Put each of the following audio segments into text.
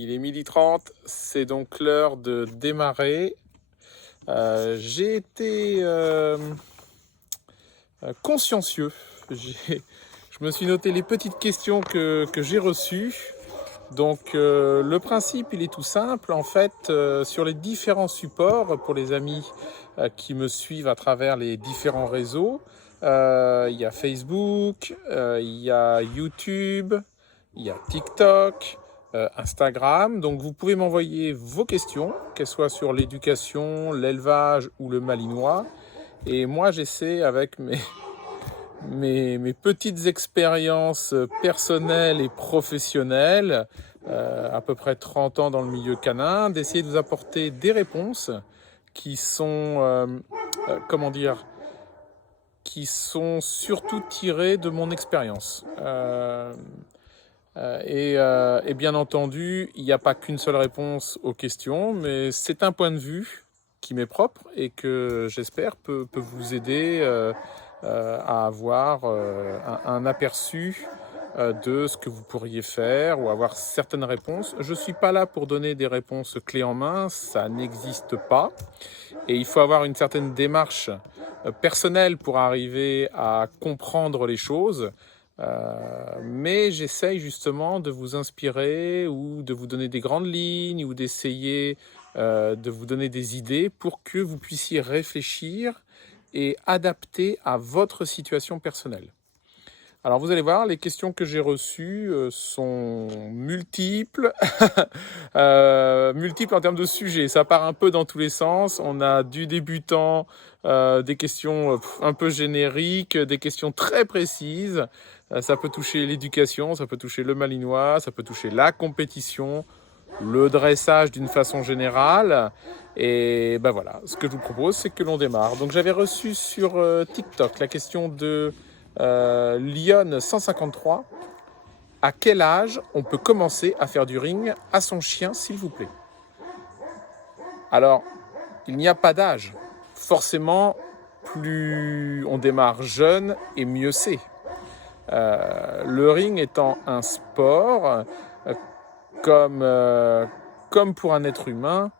Il est 12h30, c'est donc l'heure de démarrer. J'ai été consciencieux. Je me suis noté les petites questions que j'ai reçues. Donc le principe, il est tout simple. En fait, sur les différents supports, pour les amis qui me suivent à travers les différents réseaux, il y a Facebook, il y a YouTube, il y a TikTok, Instagram. Donc vous pouvez m'envoyer vos questions, qu'elles soient sur l'éducation, l'élevage ou le malinois. Et moi, j'essaie avec mes petites expériences personnelles et professionnelles, à peu près 30 ans dans le milieu canin, d'essayer de vous apporter des réponses qui sont, comment dire, qui sont surtout tirées de mon expérience. Et bien entendu, il n'y a pas qu'une seule réponse aux questions, mais c'est un point de vue qui m'est propre et que j'espère peut vous aider à avoir un aperçu de ce que vous pourriez faire ou avoir certaines réponses. Je ne suis pas là pour donner des réponses clés en main, ça n'existe pas. Et il faut avoir une certaine démarche personnelle pour arriver à comprendre les choses. Mais j'essaye justement de vous inspirer ou de vous donner des grandes lignes ou d'essayer de vous donner des idées pour que vous puissiez réfléchir et adapter à votre situation personnelle. Alors vous allez voir, les questions que j'ai reçues sont multiples, multiples en termes de sujets. Ça part un peu dans tous les sens. On a du débutant, des questions un peu génériques, des questions très précises. Ça peut toucher l'éducation, ça peut toucher le malinois, ça peut toucher la compétition, le dressage d'une façon générale. Et ben voilà, ce que je vous propose, c'est que l'on démarre. Donc j'avais reçu sur TikTok la question de Lyon 153. À quel âge on peut commencer à faire du ring à son chien, s'il vous plaît? Alors, il n'y a pas d'âge. Forcément, plus on démarre jeune et mieux c'est. Le ring étant un sport, comme, comme pour un être humain,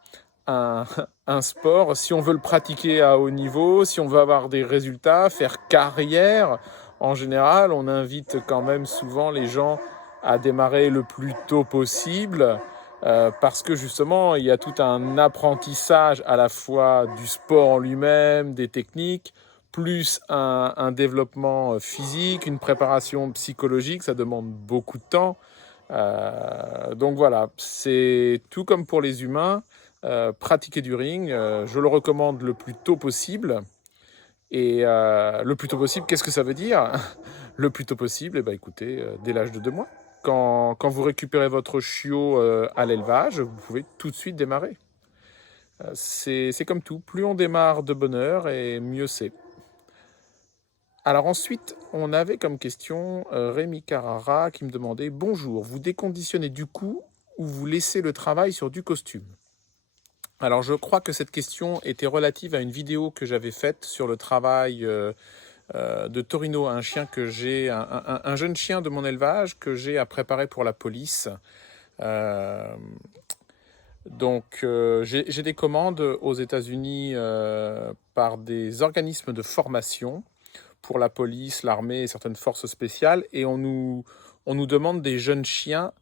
un, un sport, si on veut le pratiquer à haut niveau, si on veut avoir des résultats, faire carrière, en général, on invite quand même souvent les gens à démarrer le plus tôt possible, parce que justement, il y a tout un apprentissage à la fois du sport en lui-même, des techniques, plus un développement physique, une préparation psychologique, ça demande beaucoup de temps. Donc voilà, c'est tout comme pour les humains. Pratiquer du ring, je le recommande le plus tôt possible. Et le plus tôt possible, qu'est-ce que ça veut dire? Le plus tôt possible, eh ben, écoutez, dès l'âge de 2 mois. Quand vous récupérez votre chiot à l'élevage, vous pouvez tout de suite démarrer. C'est comme tout, plus on démarre de bonne heure et mieux c'est. Alors ensuite, on avait comme question Rémi Carrara qui me demandait: bonjour, vous déconditionnez du coup ou vous laissez le travail sur du costume? Alors je crois que cette question était relative à une vidéo que j'avais faite sur le travail de Torino, un chien que j'ai, un jeune chien de mon élevage que j'ai à préparer pour la police. Euh, donc j'ai des commandes aux États-Unis par des organismes de formation pour la police, l'armée et certaines forces spéciales, et on nous demande des jeunes chiens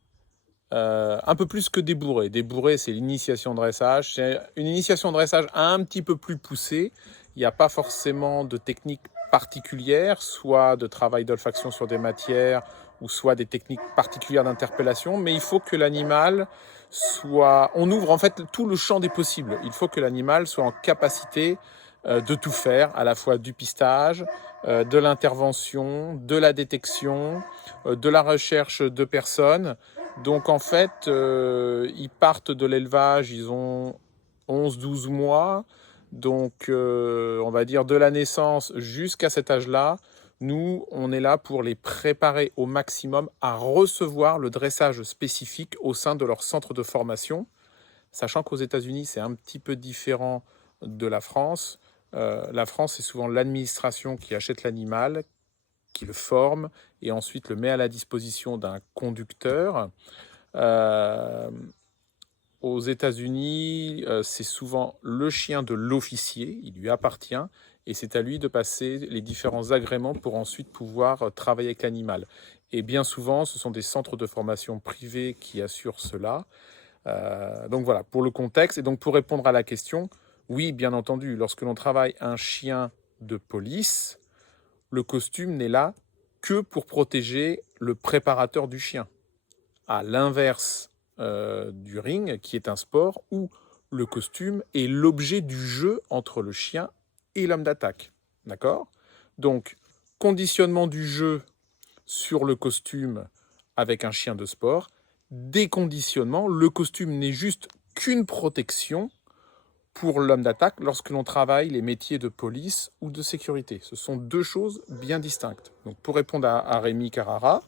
un peu plus que des bourrées. Des bourrées, c'est l'initiation de dressage. C'est une initiation de dressage un petit peu plus poussée. Il n'y a pas forcément de technique particulière, soit de travail d'olfaction sur des matières, ou soit des techniques particulières d'interpellation, mais il faut que l'animal soit... On ouvre en fait tout le champ des possibles. Il faut que l'animal soit en capacité de tout faire, à la fois du pistage, de l'intervention, de la détection, de la recherche de personnes. Donc en fait, ils partent de l'élevage, ils ont 11-12 mois. Donc on va dire de la naissance jusqu'à cet âge-là, nous, on est là pour les préparer au maximum à recevoir le dressage spécifique au sein de leur centre de formation, sachant qu'aux États-Unis, c'est un petit peu différent de la France. La France, c'est souvent l'administration qui achète l'animal, qui le forme et ensuite le met à la disposition d'un conducteur. Euh, aux États-Unis, c'est souvent le chien de l'officier, il lui appartient, et c'est à lui de passer les différents agréments pour ensuite pouvoir travailler avec l'animal. Et bien souvent, ce sont des centres de formation privés qui assurent cela. Donc voilà, pour le contexte. Et donc pour répondre à la question, oui, bien entendu, lorsque l'on travaille un chien de police, le costume n'est là que pour protéger le préparateur du chien. À l'inverse du ring, qui est un sport où le costume est l'objet du jeu entre le chien et l'homme d'attaque. D'accord? Donc, conditionnement du jeu sur le costume avec un chien de sport, déconditionnement, le costume n'est juste qu'une protection pour l'homme d'attaque lorsque l'on travaille les métiers de police ou de sécurité. Ce sont deux choses bien distinctes. Donc pour répondre à Rémi Carrara,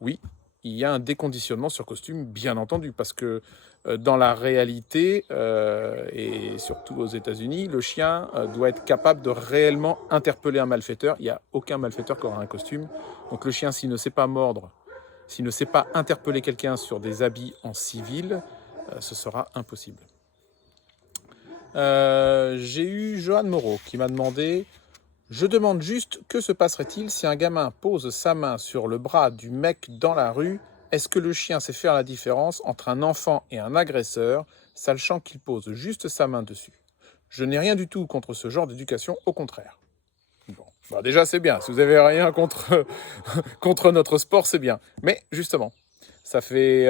oui, il y a un déconditionnement sur costume, bien entendu, parce que dans la réalité, et surtout aux États-Unis, le chien doit être capable de réellement interpeller un malfaiteur. Il n'y a aucun malfaiteur qui aura un costume. Donc le chien, s'il ne sait pas mordre, s'il ne sait pas interpeller quelqu'un sur des habits en civil, ce sera impossible. J'ai eu Johan Moreau qui m'a demandé « Je demande juste que se passerait-il si un gamin pose sa main sur le bras du mec dans la rue? Est-ce que le chien sait faire la différence entre un enfant et un agresseur, sachant qu'il pose juste sa main dessus? Je n'ai rien du tout contre ce genre d'éducation, au contraire. » Bon, bah déjà c'est bien, si vous n'avez rien contre, contre notre sport, c'est bien. Mais justement, ça fait,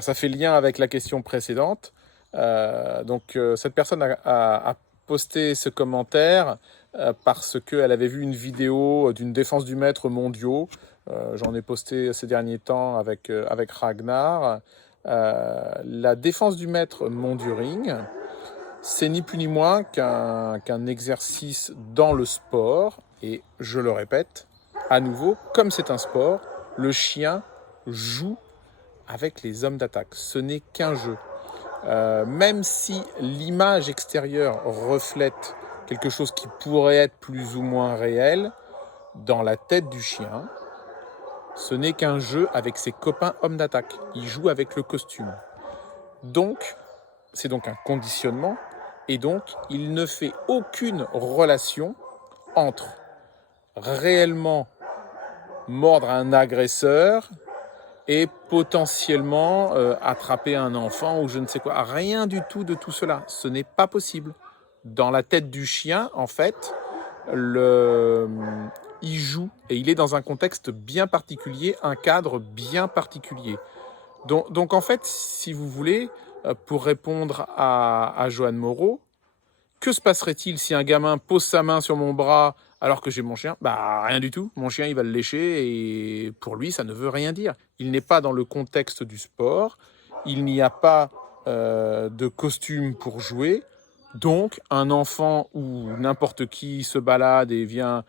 ça fait lien avec la question précédente. Cette personne a posté ce commentaire parce qu'elle avait vu une vidéo d'une défense du maître mondiaux. J'en ai posté ces derniers temps avec Ragnar. La défense du maître mondiaux ring, c'est ni plus ni moins qu'un exercice dans le sport. Et je le répète, à nouveau, comme c'est un sport, le chien joue avec les hommes d'attaque. Ce n'est qu'un jeu. Même si l'image extérieure reflète quelque chose qui pourrait être plus ou moins réel, dans la tête du chien, ce n'est qu'un jeu avec ses copains hommes d'attaque. Il joue avec le costume. Donc, c'est donc un conditionnement, et donc il ne fait aucune relation entre réellement mordre un agresseur et potentiellement attraper un enfant ou je ne sais quoi. Rien du tout de tout cela. Ce n'est pas possible. Dans la tête du chien, en fait, il joue et il est dans un contexte bien particulier, un cadre bien particulier. Donc en fait, si vous voulez, pour répondre à Johan Moreau, que se passerait-il si un gamin pose sa main sur mon bras alors que j'ai mon chien? Bah rien du tout. Mon chien, il va le lécher et pour lui, ça ne veut rien dire. Il n'est pas dans le contexte du sport. Il n'y a pas de costume pour jouer. Donc, un enfant ou n'importe qui se balade et vient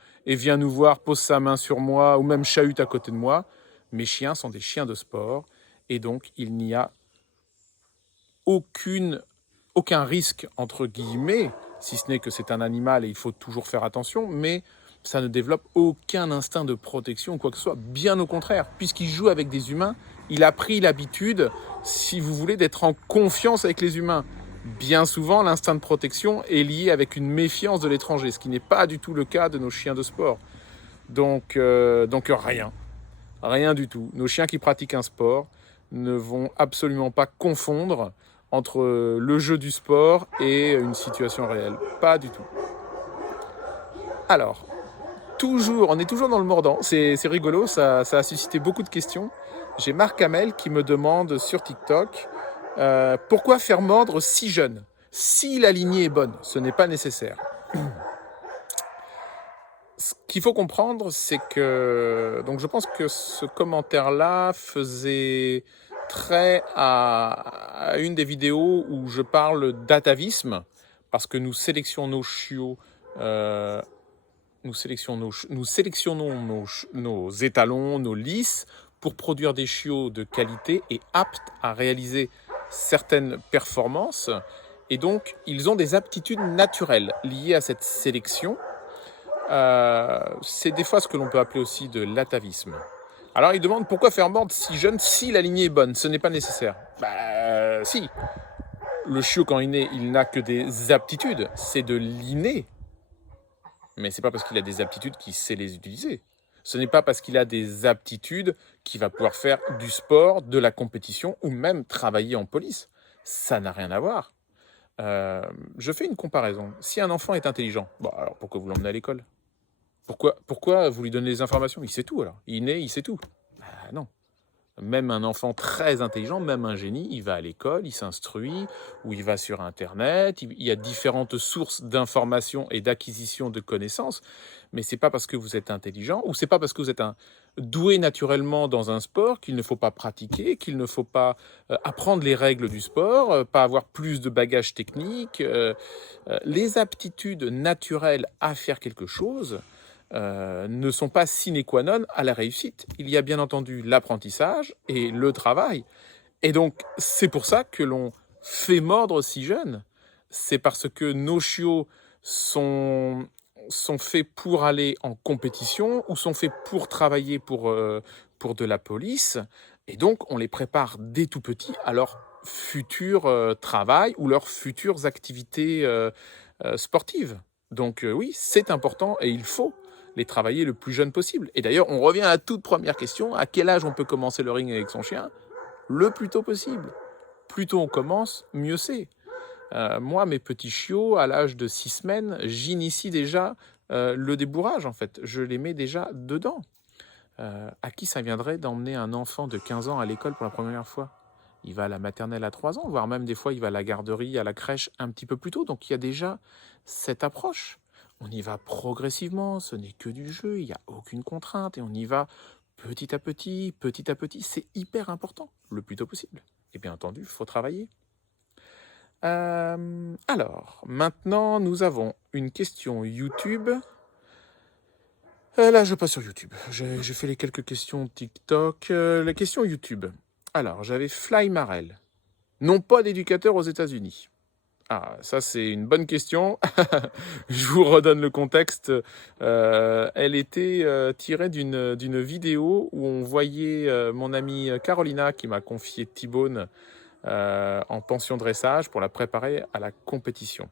nous voir, pose sa main sur moi ou même chahute à côté de moi. Mes chiens sont des chiens de sport et donc il n'y a aucun risque, entre guillemets, si ce n'est que c'est un animal et il faut toujours faire attention, mais ça ne développe aucun instinct de protection ou quoi que ce soit. Bien au contraire, puisqu'il joue avec des humains, il a pris l'habitude, si vous voulez, d'être en confiance avec les humains. Bien souvent, l'instinct de protection est lié avec une méfiance de l'étranger, ce qui n'est pas du tout le cas de nos chiens de sport. Donc rien du tout. Nos chiens qui pratiquent un sport ne vont absolument pas confondre entre le jeu du sport et une situation réelle. Pas du tout. Alors, on est toujours dans le mordant. C'est rigolo, ça a suscité beaucoup de questions. J'ai Marc Hamel qui me demande sur TikTok pourquoi faire mordre si jeune? Si la lignée est bonne, ce n'est pas nécessaire. Ce qu'il faut comprendre, c'est que... Donc je pense que ce commentaire-là faisait trait à une des vidéos où je parle d'atavisme, parce que nous sélectionnons nos chiots, nous sélectionnons nos étalons, nos lisses, pour produire des chiots de qualité et aptes à réaliser certaines performances. Et donc, ils ont des aptitudes naturelles liées à cette sélection. C'est des fois ce que l'on peut appeler aussi de l'atavisme. Alors il demande pourquoi faire mordre si jeune si la lignée est bonne. Ce n'est pas nécessaire. Si, le chiot quand il naît, il n'a que des aptitudes, c'est de l'inné. Mais c'est pas parce qu'il a des aptitudes qu'il sait les utiliser. Ce n'est pas parce qu'il a des aptitudes qu'il va pouvoir faire du sport, de la compétition ou même travailler en police. Ça n'a rien à voir. Je fais une comparaison. Si un enfant est intelligent, bon, alors pourquoi vous l'emmenez à l'école? Pourquoi vous lui donnez les informations? Il sait tout alors. Il est né, il sait tout. Ah, non. Même un enfant très intelligent, même un génie, il va à l'école, il s'instruit, ou il va sur Internet, il y a différentes sources d'informations et d'acquisition de connaissances, mais c'est pas parce que vous êtes intelligent, ou c'est pas parce que vous êtes doué naturellement dans un sport qu'il ne faut pas pratiquer, qu'il ne faut pas apprendre les règles du sport, pas avoir plus de bagages techniques. Les aptitudes naturelles à faire quelque chose, ne sont pas sine qua non à la réussite. Il y a bien entendu l'apprentissage et le travail. Et donc, c'est pour ça que l'on fait mordre si jeune. C'est parce que nos chiots sont faits pour aller en compétition ou sont faits pour travailler pour de la police. Et donc, on les prépare dès tout petits à leur futur travail ou leurs futures activités sportives. Donc oui, c'est important et il faut les travailler le plus jeune possible. Et d'ailleurs, on revient à la toute première question, à quel âge on peut commencer le ring avec son chien? Le plus tôt possible. Plus tôt on commence, mieux c'est. Moi, mes petits chiots, à l'âge de 6 semaines, j'initie déjà le débourrage, en fait. Je les mets déjà dedans. À qui ça viendrait d'emmener un enfant de 15 ans à l'école pour la première fois? Il va à la maternelle à 3 ans, voire même des fois, il va à la garderie, à la crèche un petit peu plus tôt. Donc, il y a déjà cette approche. On y va progressivement, ce n'est que du jeu, il n'y a aucune contrainte et on y va petit à petit, petit à petit. C'est hyper important, le plus tôt possible. Et bien entendu, il faut travailler. Alors, maintenant, nous avons une question YouTube. Là, je passe sur YouTube. J'ai fait les quelques questions TikTok. La question YouTube. Alors, j'avais Fly Marel. Non pas d'éducateur aux États-Unis. Ah, ça c'est une bonne question. Je vous redonne le contexte. Elle était tirée d'une vidéo où on voyait mon amie Carolina qui m'a confié T-Bone en pension dressage pour la préparer à la compétition.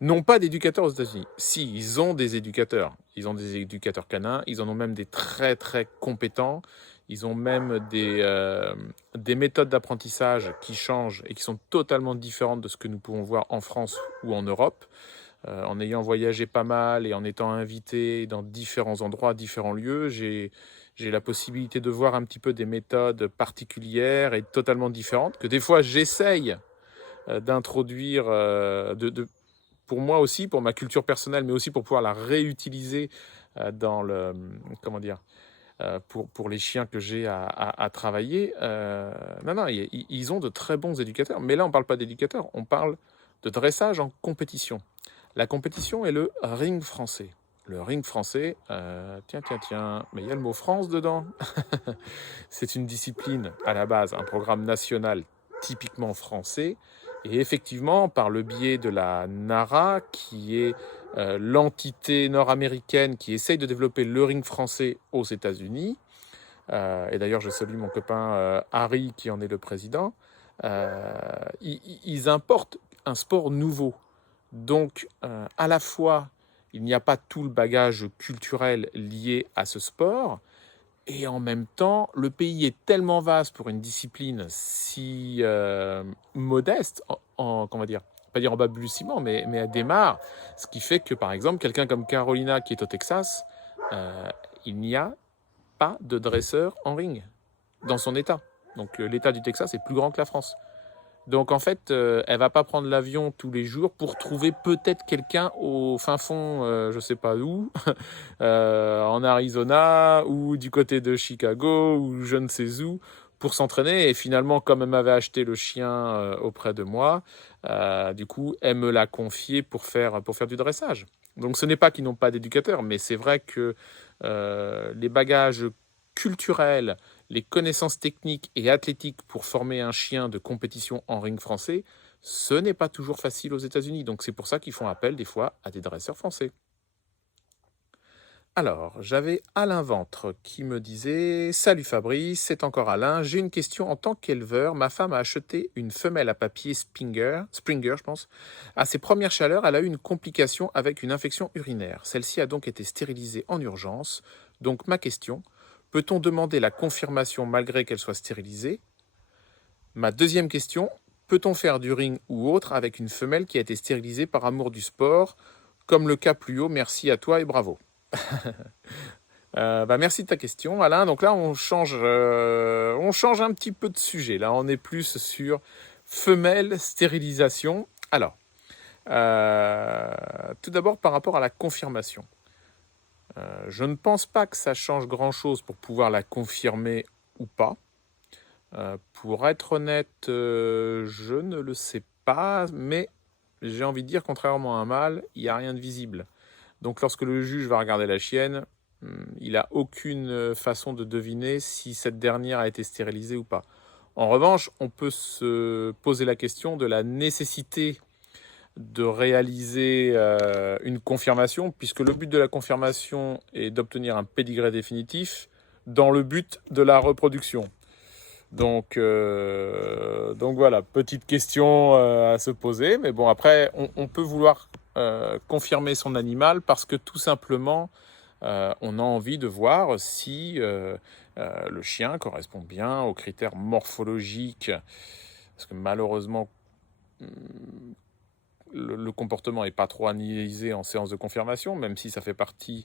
Non pas d'éducateurs aux États-Unis. Si, ils ont des éducateurs. Ils ont des éducateurs canins. Ils en ont même des très très compétents. Ils ont même des méthodes d'apprentissage qui changent et qui sont totalement différentes de ce que nous pouvons voir en France ou en Europe. En ayant voyagé pas mal et en étant invité dans différents endroits, différents lieux, j'ai la possibilité de voir un petit peu des méthodes particulières et totalement différentes que des fois j'essaye d'introduire pour moi aussi, pour ma culture personnelle, mais aussi pour pouvoir la réutiliser dans le, comment dire, pour les chiens que j'ai à travailler. Non, ils ont de très bons éducateurs. Mais là, on ne parle pas d'éducateurs, on parle de dressage en compétition. La compétition est le ring français. Le ring français, tiens, mais il y a le mot France dedans. C'est une discipline à la base, un programme national typiquement français. Et effectivement, par le biais de la NARA, qui est l'entité nord-américaine qui essaye de développer le ring français aux États-Unis, et d'ailleurs je salue mon copain Harry qui en est le président, ils importent un sport nouveau. Donc à la fois, il n'y a pas tout le bagage culturel lié à ce sport, et en même temps, le pays est tellement vaste pour une discipline si modeste, comment dire, pas dire en balbutiement, mais elle démarre. Ce qui fait que, par exemple, quelqu'un comme Carolina qui est au Texas, il n'y a pas de dresseur en ring dans son état. Donc l'état du Texas est plus grand que la France. Donc en fait, elle va pas prendre l'avion tous les jours pour trouver peut-être quelqu'un au fin fond, je sais pas où, en Arizona ou du côté de Chicago ou je ne sais où, pour s'entraîner. Et finalement, comme elle m'avait acheté le chien auprès de moi, du coup, elle me l'a confié pour faire du dressage. Donc ce n'est pas qu'ils n'ont pas d'éducateur, mais c'est vrai que les bagages culturels, les connaissances techniques et athlétiques pour former un chien de compétition en ring français, ce n'est pas toujours facile aux États-Unis. Donc c'est pour ça qu'ils font appel des fois à des dresseurs français. Alors, j'avais Alain Ventre qui me disait: Salut Fabrice, c'est encore Alain. J'ai une question en tant qu'éleveur. Ma femme a acheté une femelle à papier Springer, je pense. À ses premières chaleurs, elle a eu une complication avec une infection urinaire. Celle-ci a donc été stérilisée en urgence. Donc, ma question: peut-on demander la confirmation malgré qu'elle soit stérilisée? Ma deuxième question: peut-on faire du ring ou autre avec une femelle qui a été stérilisée par amour du sport, comme le cas plus haut? Merci à toi et bravo. Merci de ta question, Alain. Donc là, on change un petit peu de sujet. Là, on est plus sur femelle stérilisation. Alors, tout d'abord, par rapport à la confirmation. Je ne pense pas que ça change grand-chose pour pouvoir la confirmer ou pas. Pour être honnête, je ne le sais pas, mais j'ai envie de dire, contrairement à un mâle, il n'y a rien de visible. Donc lorsque le juge va regarder la chienne, il n'a aucune façon de deviner si cette dernière a été stérilisée ou pas. En revanche, on peut se poser la question de la nécessité de réaliser une confirmation, puisque le but de la confirmation est d'obtenir un pédigré définitif dans le but de la reproduction. Donc voilà, petite question à se poser. Mais bon, après, on peut vouloir confirmer son animal parce que tout simplement, on a envie de voir si le chien correspond bien aux critères morphologiques. Parce que malheureusement, le comportement n'est pas trop analysé en séance de confirmation, même si ça fait partie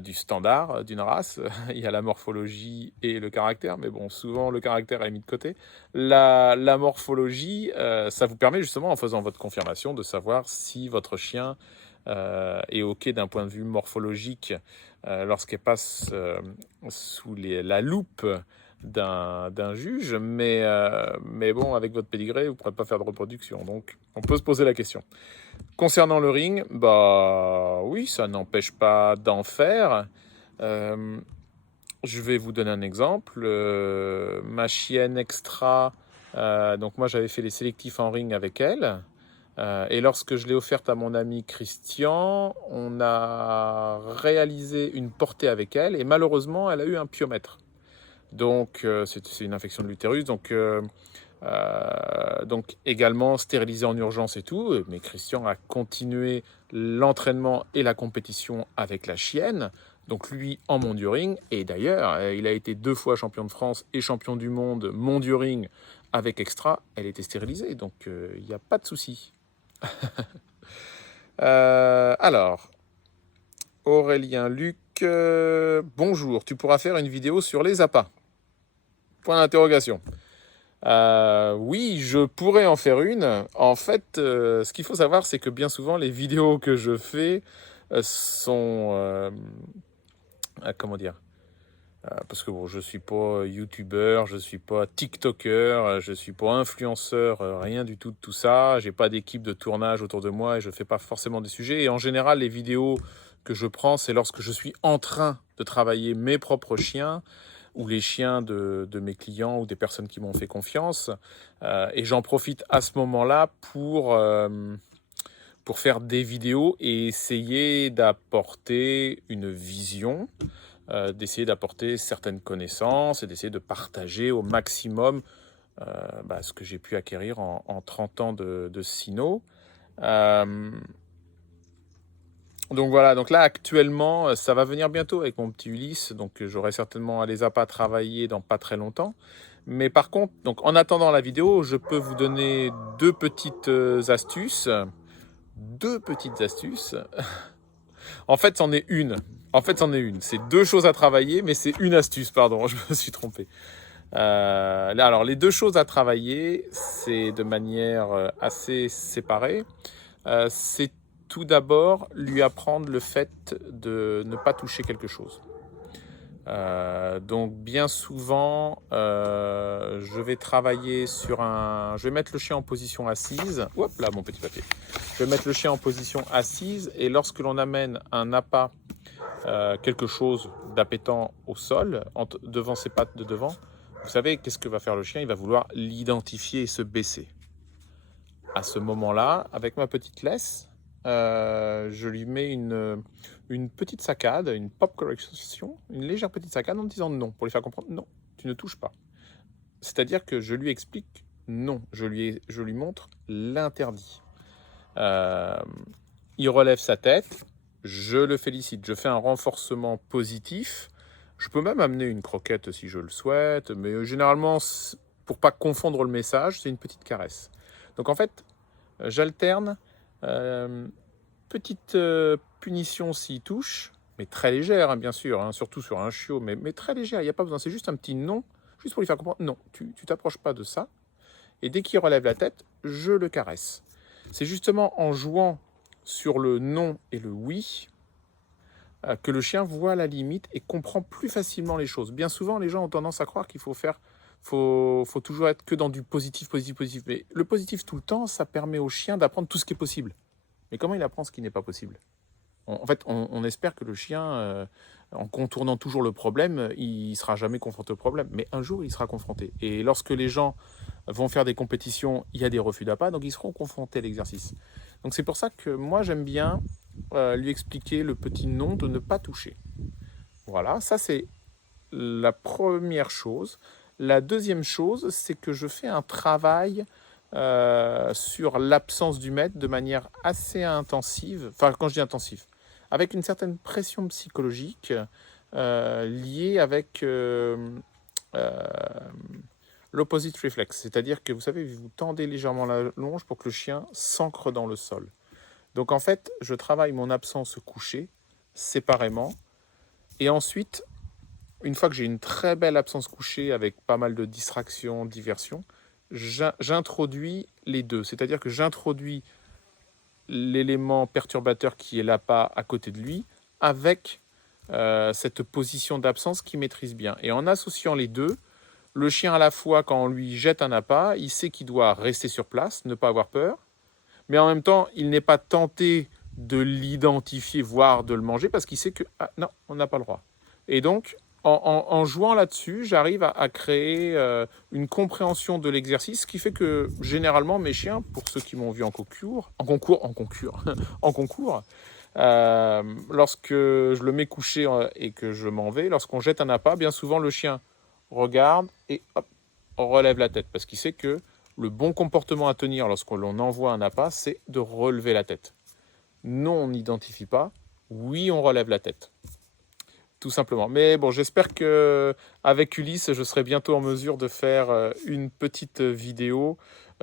du standard d'une race. Il y a la morphologie et le caractère, mais bon, souvent le caractère est mis de côté. La morphologie, ça vous permet justement, en faisant votre confirmation, de savoir si votre chien est OK d'un point de vue morphologique lorsqu'elle passe sous la loupe d'un juge, mais bon, avec votre pédigré, vous ne pourrez pas faire de reproduction. Donc, on peut se poser la question. Concernant le ring, bah oui, ça n'empêche pas d'en faire. Je vais vous donner un exemple. Ma chienne Extra, donc moi j'avais fait les sélectifs en ring avec elle. Et lorsque je l'ai offerte à mon ami Christian, on a réalisé une portée avec elle et malheureusement elle a eu un pyomètre. Donc c'est une infection de l'utérus, donc également stérilisé en urgence et tout. Mais Christian a continué l'entraînement et la compétition avec la chienne, donc lui en monduring. Et d'ailleurs, il a été 2 fois champion de France et champion du monde monduring avec Extra. Elle était stérilisée, donc il n'y a pas de souci. Alors, Aurélien Luc, bonjour, tu pourras faire une vidéo sur les appâts? Point d'interrogation. Oui, je pourrais en faire une. En fait, ce qu'il faut savoir, c'est que bien souvent, les vidéos que je fais sont... comment dire? Parce que bon, je suis pas youtubeur, je suis pas tiktoker, je suis pas influenceur, rien du tout de tout ça. J'ai pas d'équipe de tournage autour de moi et je fais pas forcément des sujets. Et en général, les vidéos que je prends, c'est lorsque je suis en train de travailler mes propres chiens ou les chiens de mes clients ou des personnes qui m'ont fait confiance. Et j'en profite à ce moment-là pour faire des vidéos et essayer d'apporter une vision, d'essayer d'apporter certaines connaissances et d'essayer de partager au maximum ce que j'ai pu acquérir en 30 ans de cyno. Donc voilà, donc là actuellement, ça va venir bientôt avec mon petit Ulysse, donc j'aurai certainement les appâts travailler dans pas très longtemps. Mais par contre, donc en attendant la vidéo, je peux vous donner deux petites astuces. En fait, c'en est une. C'est 2 choses à travailler, mais c'est une astuce, pardon, je me suis trompé. Alors, les 2 choses à travailler, c'est de manière assez séparée. C'est tout d'abord lui apprendre le fait de ne pas toucher quelque chose. Donc bien souvent, je vais travailler je vais mettre le chien en position assise. Hop là, mon petit papier. Je vais mettre le chien en position assise et lorsque l'on amène un appât, quelque chose d'appétant au sol, devant ses pattes de devant, vous savez, qu'est-ce que va faire le chien? Il va vouloir l'identifier et se baisser. À ce moment-là, avec ma petite laisse, je lui mets une petite saccade, une pop correction, une légère petite saccade en disant non, pour lui faire comprendre non, tu ne touches pas. C'est-à-dire que je lui explique non, je lui montre l'interdit. Il relève sa tête, je le félicite, je fais un renforcement positif. Je peux même amener une croquette si je le souhaite, mais généralement, pour pas confondre le message, c'est une petite caresse. Donc en fait, j'alterne petite punition s'il touche, mais très légère, hein, bien sûr, hein, surtout sur un chiot, mais très légère, il n'y a pas besoin, c'est juste un petit non, juste pour lui faire comprendre, non, tu t'approches pas de ça. Et dès qu'il relève la tête, je le caresse. C'est justement en jouant sur le non et le oui que le chien voit la limite et comprend plus facilement les choses. Bien souvent, les gens ont tendance à croire qu'il faut toujours être que dans du positif, positif, positif. Mais le positif tout le temps, ça permet au chien d'apprendre tout ce qui est possible. Mais comment il apprend ce qui n'est pas possible ? En fait, on espère que le chien, en contournant toujours le problème, il ne sera jamais confronté au problème. Mais un jour, il sera confronté. Et lorsque les gens vont faire des compétitions, il y a des refus d'appât, donc ils seront confrontés à l'exercice. Donc c'est pour ça que moi, j'aime bien lui expliquer le petit non de ne pas toucher. Voilà, ça c'est la première chose. La deuxième chose, c'est que je fais un travail sur l'absence du maître de manière assez intensive. Enfin, quand je dis intensive, avec une certaine pression psychologique liée avec l'opposite reflex. C'est-à-dire que vous savez, vous tendez légèrement la longe pour que le chien s'ancre dans le sol. Donc en fait, je travaille mon absence couchée séparément. Et ensuite, une fois que j'ai une très belle absence couchée avec pas mal de distractions, diversions, j'introduis les deux. C'est-à-dire que j'introduis l'élément perturbateur qui est l'appât à côté de lui avec cette position d'absence qu'il maîtrise bien. Et en associant les deux, le chien à la fois, quand on lui jette un appât, il sait qu'il doit rester sur place, ne pas avoir peur, mais en même temps, il n'est pas tenté de l'identifier, voire de le manger, parce qu'il sait que ah, non, on n'a pas le droit. Et donc, en jouant là-dessus, j'arrive à créer une compréhension de l'exercice, ce qui fait que généralement mes chiens, pour ceux qui m'ont vu en concours, en concours, lorsque je le mets couché et que je m'en vais, lorsqu'on jette un appât, bien souvent le chien regarde et hop, relève la tête, parce qu'il sait que le bon comportement à tenir lorsqu'on envoie un appât, c'est de relever la tête. Non, on n'identifie pas. Oui, on relève la tête. Tout simplement. Mais bon, j'espère que avec Ulysse, je serai bientôt en mesure de faire une petite vidéo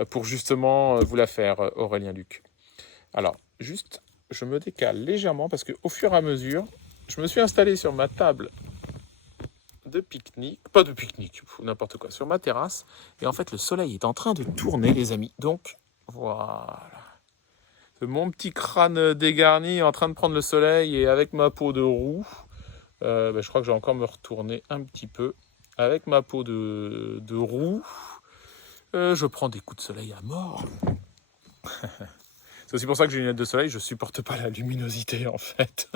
pour justement vous la faire, Aurélien Luc. Alors, juste, je me décale légèrement parce qu'au fur et à mesure, je me suis installé sur ma table de pique-nique, pas de pique-nique, n'importe quoi, sur ma terrasse. Et en fait, le soleil est en train de tourner, les amis. Donc, voilà. Mon petit crâne dégarni en train de prendre le soleil et avec ma peau de roux, je crois que je vais encore me retourner un petit peu. Avec ma peau de roux, je prends des coups de soleil à mort. C'est aussi pour ça que j'ai une lunette de soleil, je supporte pas la luminosité en fait.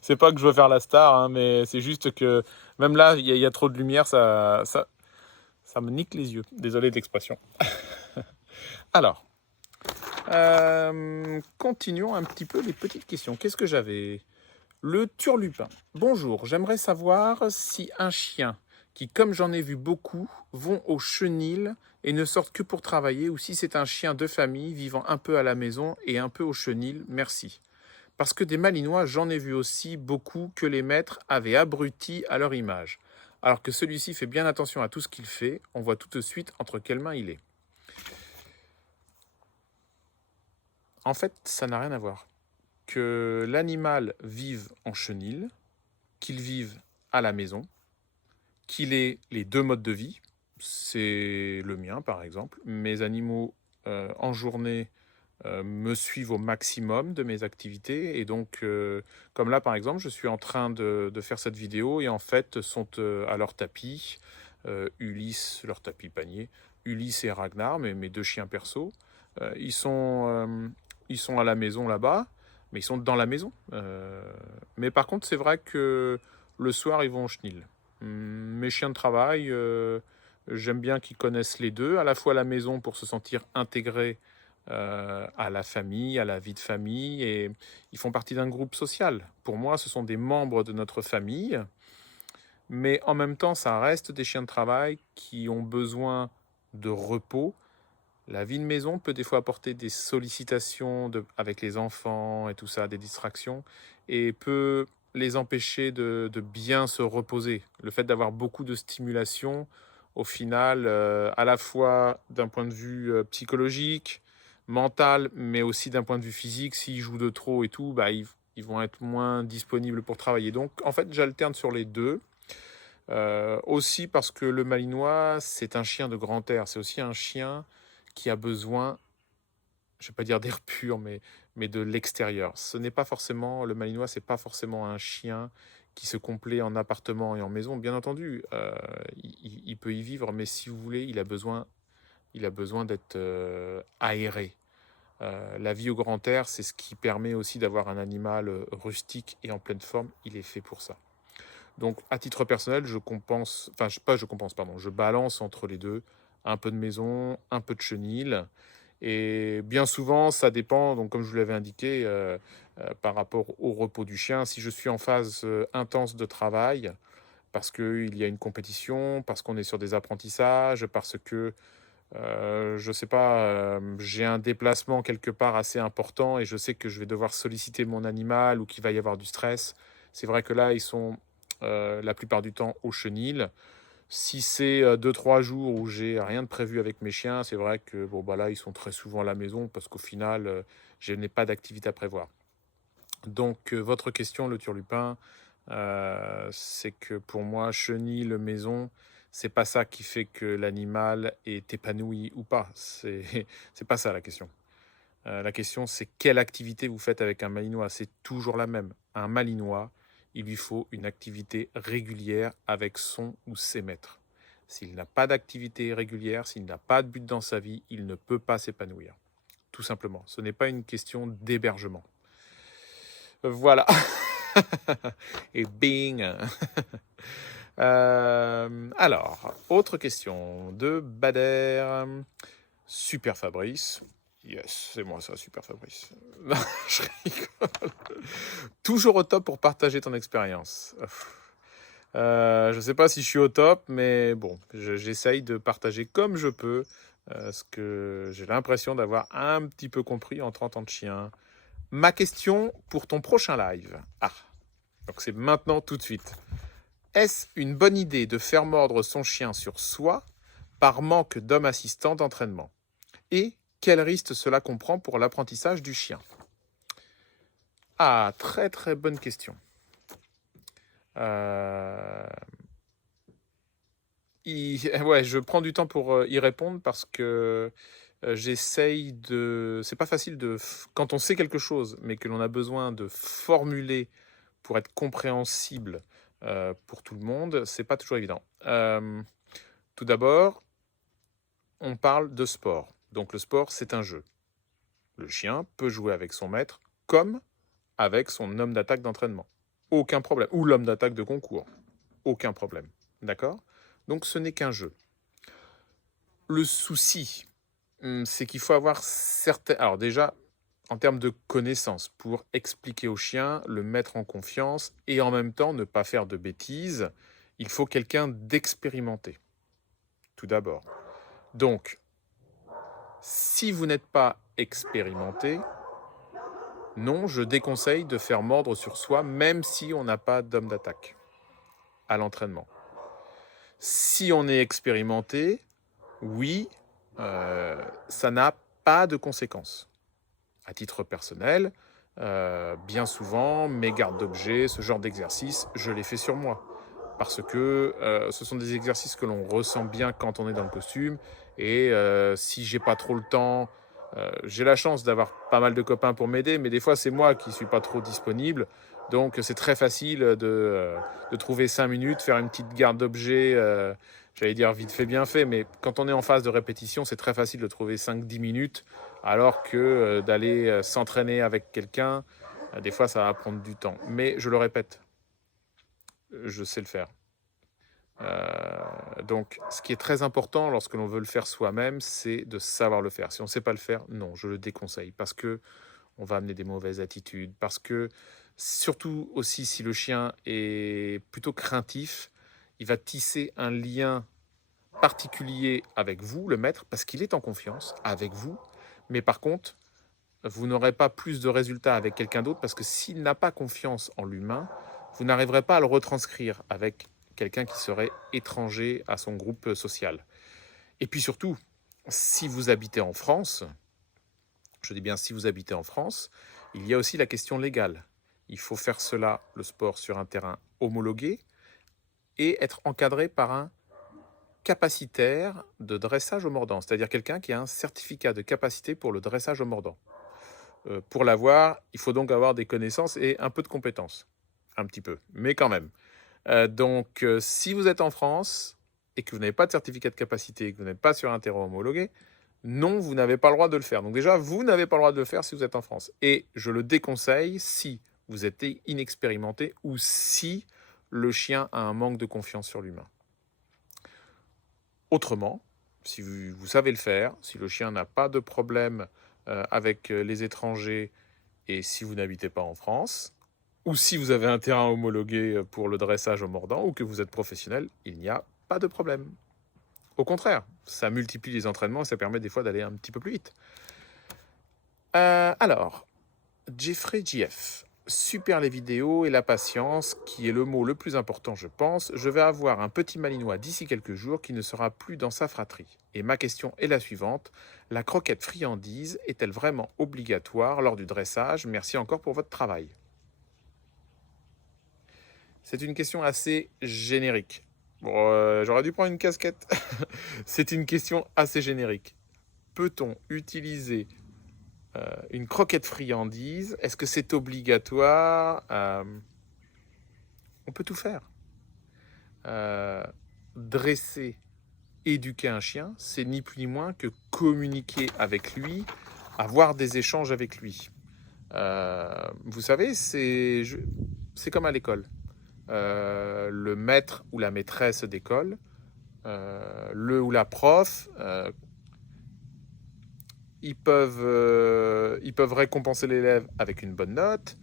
C'est pas que je veux faire la star, hein, mais c'est juste que même là, il y a trop de lumière, ça me nique les yeux. Désolé de l'expression. Alors, continuons un petit peu les petites questions. Qu'est-ce que j'avais ? Le turlupin. Bonjour, j'aimerais savoir si un chien qui, comme j'en ai vu beaucoup, vont au chenil et ne sortent que pour travailler, ou si c'est un chien de famille vivant un peu à la maison et un peu au chenil. Merci. Parce que des Malinois, j'en ai vu aussi beaucoup que les maîtres avaient abrutis à leur image. Alors que celui-ci fait bien attention à tout ce qu'il fait, on voit tout de suite entre quelles mains il est. En fait, ça n'a rien à voir. Que l'animal vive en chenil, qu'il vive à la maison, qu'il ait les deux modes de vie, c'est le mien par exemple. Mes animaux en journée me suivent au maximum de mes activités et donc comme là par exemple je suis en train de faire cette vidéo et en fait sont à leur tapis, Ulysse, leur tapis panier, Ulysse et Ragnar, mes deux chiens perso, ils sont à la maison là-bas, mais ils sont dans la maison. Mais par contre c'est vrai que le soir ils vont au chenil. Mes chiens de travail, j'aime bien qu'ils connaissent les deux, à la fois la maison pour se sentir intégrés à la famille, à la vie de famille, et ils font partie d'un groupe social. Pour moi, ce sont des membres de notre famille, mais en même temps, ça reste des chiens de travail qui ont besoin de repos. La vie de maison peut des fois apporter des sollicitations avec les enfants et tout ça, des distractions, et peut les empêcher de bien se reposer. Le fait d'avoir beaucoup de stimulation, au final, à la fois d'un point de vue psychologique, mental, mais aussi d'un point de vue physique, s'ils jouent de trop et tout, bah, ils vont être moins disponibles pour travailler. Donc, en fait, j'alterne sur les deux. Aussi parce que le Malinois, c'est un chien de grand air. C'est aussi un chien qui a besoin, je ne vais pas dire d'air pur, mais de l'extérieur. Ce n'est pas forcément, le Malinois, c'est pas forcément un chien qui se complaît en appartement et en maison. Bien entendu, il peut y vivre, mais si vous voulez, il a besoin d'être aéré. La vie au grand air, c'est ce qui permet aussi d'avoir un animal rustique et en pleine forme. Il est fait pour ça. Donc, à titre personnel, je compense, enfin, pas je compense, pardon, je balance entre les deux, un peu de maison, un peu de chenil. Et bien souvent, ça dépend, donc comme je vous l'avais indiqué, par rapport au repos du chien. Si je suis en phase intense de travail, parce qu'il y a une compétition, parce qu'on est sur des apprentissages, parce que, je ne sais pas, j'ai un déplacement quelque part assez important et je sais que je vais devoir solliciter mon animal ou qu'il va y avoir du stress. C'est vrai que là, ils sont la plupart du temps au chenil. Si c'est 2-3 jours où j'ai rien de prévu avec mes chiens, c'est vrai que bon, bah là, ils sont très souvent à la maison parce qu'au final, je n'ai pas d'activité à prévoir. Donc, votre question, le turlupin, c'est que pour moi, chenil, maison, c'est pas ça qui fait que l'animal est épanoui ou pas. C'est pas ça la question. La question, c'est quelle activité vous faites avec un malinois. C'est toujours la même. Un malinois, il lui faut une activité régulière avec son ou ses maîtres. S'il n'a pas d'activité régulière, s'il n'a pas de but dans sa vie, il ne peut pas s'épanouir. Tout simplement. Ce n'est pas une question d'hébergement. Voilà. Et bing. Alors, autre question de Bader. Super Fabrice. Yes, c'est moi ça, Super Fabrice. Non, je rigole. Toujours au top pour partager ton expérience. Je ne sais pas si je suis au top, mais bon, j'essaye de partager comme je peux ce que j'ai l'impression d'avoir un petit peu compris en 30 ans de chien. Ma question pour ton prochain live. Ah, donc c'est maintenant tout de suite. Est-ce une bonne idée de faire mordre son chien sur soi par manque d'homme assistant d'entraînement? Et quel risque cela comprend pour l'apprentissage du chien? Ah, très très bonne question. Ouais, je prends du temps pour y répondre parce que j'essaye de... C'est pas facile quand on sait quelque chose, mais que l'on a besoin de formuler pour être compréhensible pour tout le monde, c'est pas toujours évident. Tout d'abord, on parle de sport. Donc le sport, c'est un jeu. Le chien peut jouer avec son maître comme avec son homme d'attaque d'entraînement. Aucun problème. Ou l'homme d'attaque de concours. Aucun problème. D'accord? Donc ce n'est qu'un jeu. Le souci, c'est qu'il faut avoir certaines... Alors déjà, en termes de connaissances, pour expliquer au chien, le mettre en confiance et en même temps ne pas faire de bêtises, il faut quelqu'un d'expérimenté. Tout d'abord. Donc, si vous n'êtes pas expérimenté, non, je déconseille de faire mordre sur soi, même si on n'a pas d'homme d'attaque à l'entraînement. Si on est expérimenté, oui, ça n'a pas de conséquences. À titre personnel, bien souvent, mes gardes d'objets, ce genre d'exercice, je les fais sur moi. Parce que ce sont des exercices que l'on ressent bien quand on est dans le costume. Et si j'ai pas trop le temps, j'ai la chance d'avoir pas mal de copains pour m'aider, mais des fois c'est moi qui suis pas trop disponible. Donc c'est très facile de trouver 5 minutes, faire une petite garde d'objets, j'allais dire vite fait, bien fait, mais quand on est en phase de répétition, c'est très facile de trouver 5-10 minutes, alors que d'aller s'entraîner avec quelqu'un, des fois ça va prendre du temps. Mais je le répète, je sais le faire. Donc, ce qui est très important lorsque l'on veut le faire soi-même, c'est de savoir le faire. Si on ne sait pas le faire, non, je le déconseille parce que on va amener des mauvaises attitudes, parce que surtout aussi si le chien est plutôt craintif, il va tisser un lien particulier avec vous, le maître, parce qu'il est en confiance avec vous, mais par contre, vous n'aurez pas plus de résultats avec quelqu'un d'autre parce que s'il n'a pas confiance en l'humain, vous n'arriverez pas à le retranscrire avec quelqu'un qui serait étranger à son groupe social. Et puis surtout, si vous habitez en France, je dis bien si vous habitez en France, il y a aussi la question légale. Il faut faire cela, le sport, sur un terrain homologué et être encadré par un capacitaire de dressage au mordant, c'est-à-dire quelqu'un qui a un certificat de capacité pour le dressage au mordant. Pour l'avoir, il faut donc avoir des connaissances et un peu de compétences. Un petit peu, mais quand même. Donc, si vous êtes en France et que vous n'avez pas de certificat de capacité et que vous n'êtes pas sur un terrain homologué, non, vous n'avez pas le droit de le faire. Donc déjà, vous n'avez pas le droit de le faire si vous êtes en France. Et je le déconseille si vous êtes inexpérimenté ou si le chien a un manque de confiance sur l'humain. Autrement, si vous savez le faire, si le chien n'a pas de problème avec les étrangers et si vous n'habitez pas en France, ou si vous avez un terrain homologué pour le dressage au mordant ou que vous êtes professionnel, il n'y a pas de problème. Au contraire, ça multiplie les entraînements et ça permet des fois d'aller un petit peu plus vite. Alors, Jeffrey JF. Super les vidéos et la patience, qui est le mot le plus important, je pense. Je vais avoir un petit malinois d'ici quelques jours qui ne sera plus dans sa fratrie. Et ma question est la suivante. La croquette friandise est-elle vraiment obligatoire lors du dressage? Merci encore pour votre travail. C'est une question assez générique. Bon, j'aurais dû prendre une casquette. C'est une question assez générique. Peut-on utiliser une croquette friandise? Est-ce que c'est obligatoire? On peut tout faire. Dresser, éduquer un chien, c'est ni plus ni moins que communiquer avec lui, avoir des échanges avec lui. Vous savez, c'est comme à l'école. Le maître ou la maîtresse d'école, le ou la prof, ils peuvent récompenser l'élève avec une bonne note.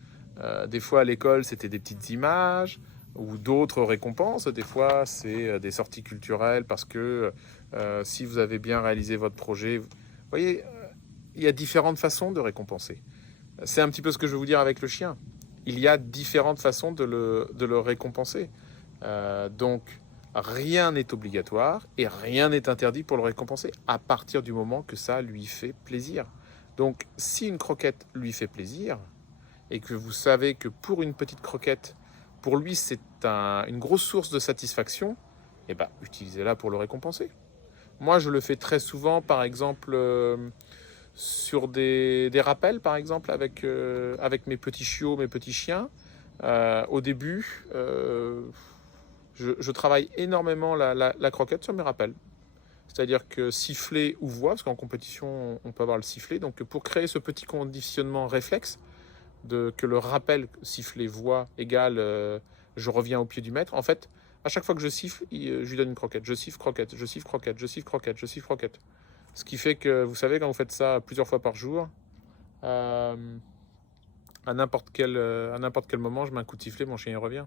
Des fois à l'école, c'était des petites images ou d'autres récompenses. Des fois, c'est des sorties culturelles parce que si vous avez bien réalisé votre projet, vous voyez, il y a différentes façons de récompenser. C'est un petit peu ce que je veux vous dire avec le chien. Il y a différentes façons de le récompenser. Donc, rien n'est obligatoire et rien n'est interdit pour le récompenser à partir du moment que ça lui fait plaisir. Donc, si une croquette lui fait plaisir et que vous savez que pour une petite croquette, pour lui, c'est une grosse source de satisfaction, eh ben, utilisez-la pour le récompenser. Moi, je le fais très souvent, par exemple, sur des rappels, par exemple, avec mes petits chiots, mes petits chiens. Au début, je travaille énormément la croquette sur mes rappels. C'est-à-dire que sifflet ou voix, parce qu'en compétition, on peut avoir le sifflet. Donc, pour créer ce petit conditionnement réflexe, que le rappel sifflet-voix égale je reviens au pied du maître, en fait, à chaque fois que je siffle, je lui donne une croquette. Je siffle croquette, je siffle croquette, je siffle croquette, je siffle croquette. Ce qui fait que, vous savez, quand vous faites ça plusieurs fois par jour, à n'importe quel moment, je mets un coup de sifflet, mon chien il revient.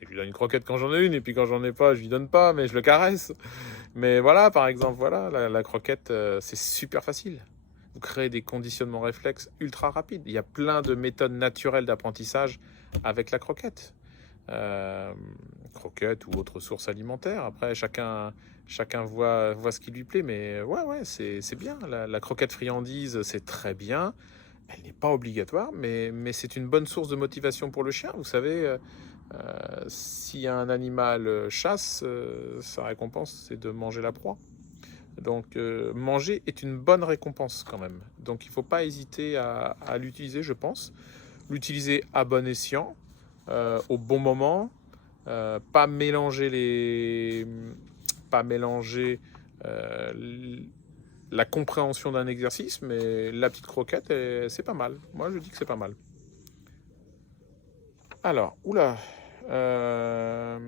Et je lui donne une croquette quand j'en ai une, et puis quand j'en ai pas, je lui donne pas, mais je le caresse. Mais voilà, par exemple, voilà, la croquette, c'est super facile. Vous créez des conditionnements réflexes ultra rapides. Il y a plein de méthodes naturelles d'apprentissage avec la croquette. Croquette ou autre source alimentaire. Après, chacun voit ce qui lui plaît. Mais ouais, c'est bien. La croquette friandise, c'est très bien. Elle n'est pas obligatoire, mais c'est une bonne source de motivation pour le chien. Vous savez, si un animal chasse, sa récompense, c'est de manger la proie. Donc, manger est une bonne récompense quand même. Donc, il ne faut pas hésiter à l'utiliser, je pense. L'utiliser à bon escient, au bon moment. Pas mélanger la compréhension d'un exercice, mais la petite croquette, c'est pas mal. Moi, je dis que c'est pas mal. Alors, oula. Ah,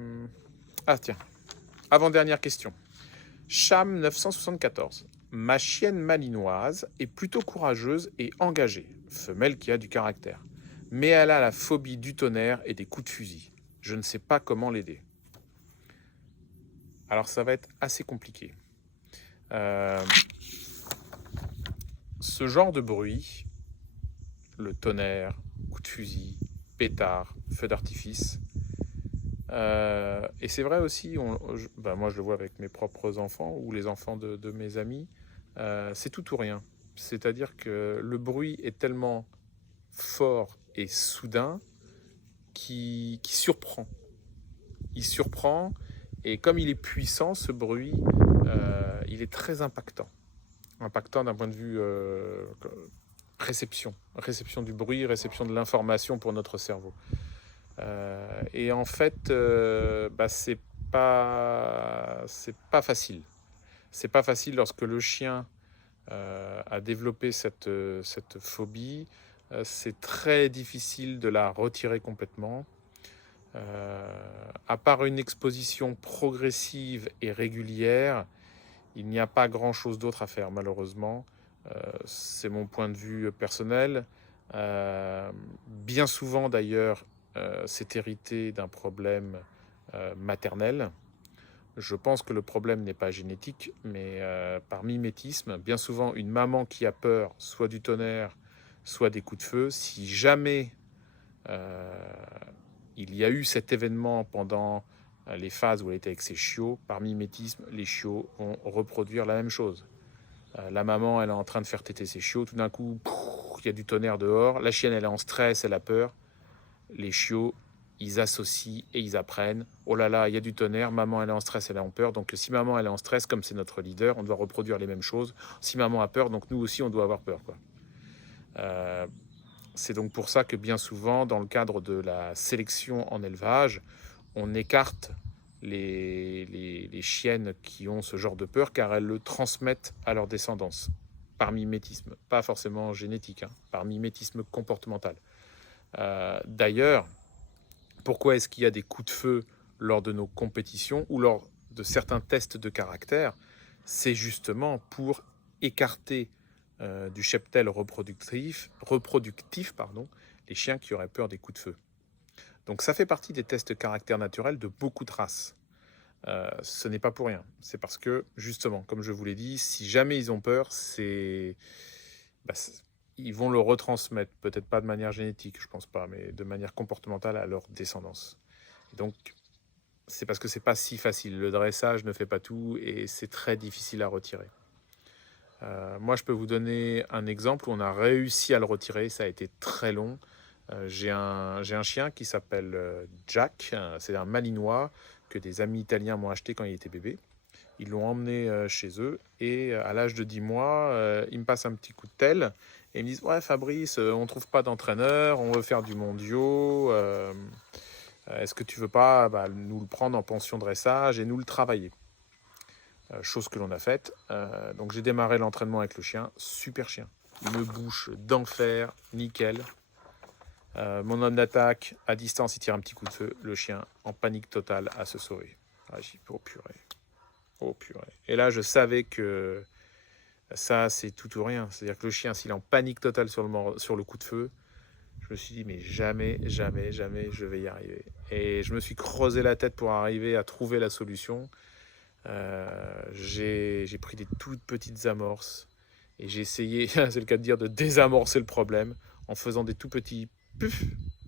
tiens. Avant-dernière question. Cham 974. Ma chienne malinoise est plutôt courageuse et engagée, femelle qui a du caractère. Mais elle a la phobie du tonnerre et des coups de fusil. Je ne sais pas comment l'aider. Alors ça va être assez compliqué. Ce genre de bruit, le tonnerre, coup de fusil, pétard, feu d'artifice, et c'est vrai aussi, moi je le vois avec mes propres enfants ou les enfants de mes amis, c'est tout ou rien. C'est-à-dire que le bruit est tellement fort et soudain qui surprend. Il surprend et comme il est puissant, ce bruit, il est très impactant. Impactant d'un point de vue réception du bruit, réception de l'information pour notre cerveau. Et en fait, c'est pas facile. C'est pas facile lorsque le chien a développé cette phobie. C'est très difficile de la retirer complètement. À part une exposition progressive et régulière, il n'y a pas grand-chose d'autre à faire, malheureusement. C'est mon point de vue personnel. Bien souvent, d'ailleurs, c'est hérité d'un problème maternel. Je pense que le problème n'est pas génétique, mais par mimétisme. Bien souvent, une maman qui a peur, soit du tonnerre, soit des coups de feu, si jamais il y a eu cet événement pendant les phases où elle était avec ses chiots, par mimétisme, les chiots vont reproduire la même chose. La maman, elle est en train de faire téter ses chiots, tout d'un coup, il y a du tonnerre dehors, la chienne, elle est en stress, elle a peur. Les chiots, ils associent et ils apprennent. Oh là là, il y a du tonnerre, maman, elle est en stress, elle est en peur. Donc si maman, elle est en stress, comme c'est notre leader, on doit reproduire les mêmes choses. Si maman a peur, donc nous aussi, on doit avoir peur, quoi. C'est donc pour ça que bien souvent, dans le cadre de la sélection en élevage, on écarte les chiennes qui ont ce genre de peur car elles le transmettent à leur descendance par mimétisme, pas forcément génétique, par mimétisme comportemental. D'ailleurs, pourquoi est-ce qu'il y a des coups de feu lors de nos compétitions ou lors de certains tests de caractère? C'est justement pour écarter du cheptel reproductif, les chiens qui auraient peur des coups de feu. Donc ça fait partie des tests de caractère naturel de beaucoup de races. Ce n'est pas pour rien. C'est parce que, justement, comme je vous l'ai dit, si jamais ils ont peur, ils vont le retransmettre, peut-être pas de manière génétique, je pense pas, mais de manière comportementale à leur descendance. Et donc, c'est parce que c'est pas si facile. Le dressage ne fait pas tout et c'est très difficile à retirer. Moi, je peux vous donner un exemple où on a réussi à le retirer. Ça a été très long. J'ai un chien qui s'appelle Jack. C'est un malinois que des amis italiens m'ont acheté quand il était bébé. Ils l'ont emmené chez eux et à l'âge de 10 mois, ils me passent un petit coup de tel et ils me disent « Ouais Fabrice, on ne trouve pas d'entraîneur, on veut faire du mondiaux. Est-ce que tu veux pas nous le prendre en pension dressage et nous le travailler ?» Chose que l'on a faite. Donc j'ai démarré l'entraînement avec le chien. Super chien. Une bouche d'enfer, nickel. Mon homme d'attaque, à distance, il tire un petit coup de feu. Le chien, en panique totale, à se sauver. Ah, j'ai dit, oh purée. Oh purée. Et là, je savais que ça, c'est tout ou rien. C'est-à-dire que le chien, s'il est en panique totale sur le coup de feu, je me suis dit, mais jamais, jamais, jamais, je vais y arriver. Et je me suis creusé la tête pour arriver à trouver la solution. J'ai pris des toutes petites amorces et j'ai essayé, c'est le cas de dire, de désamorcer le problème en faisant des tout petits puffs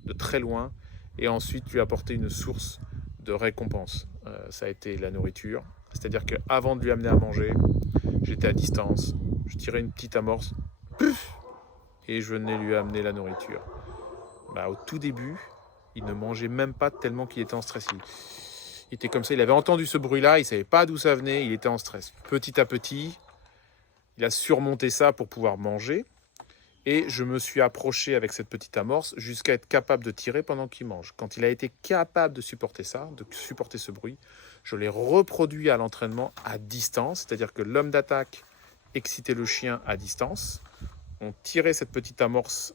de très loin et ensuite lui apporter une source de récompense. Ça a été la nourriture, c'est-à-dire qu'avant de lui amener à manger, j'étais à distance, je tirais une petite amorce, puff, et je venais lui amener la nourriture. Au tout début, il ne mangeait même pas tellement qu'il était en stress. Il était comme ça, il avait entendu ce bruit-là, il ne savait pas d'où ça venait, il était en stress. Petit à petit, il a surmonté ça pour pouvoir manger. Et je me suis approché avec cette petite amorce jusqu'à être capable de tirer pendant qu'il mange. Quand il a été capable de supporter ça, de supporter ce bruit, je l'ai reproduit à l'entraînement à distance. C'est-à-dire que l'homme d'attaque excitait le chien à distance. On tirait cette petite amorce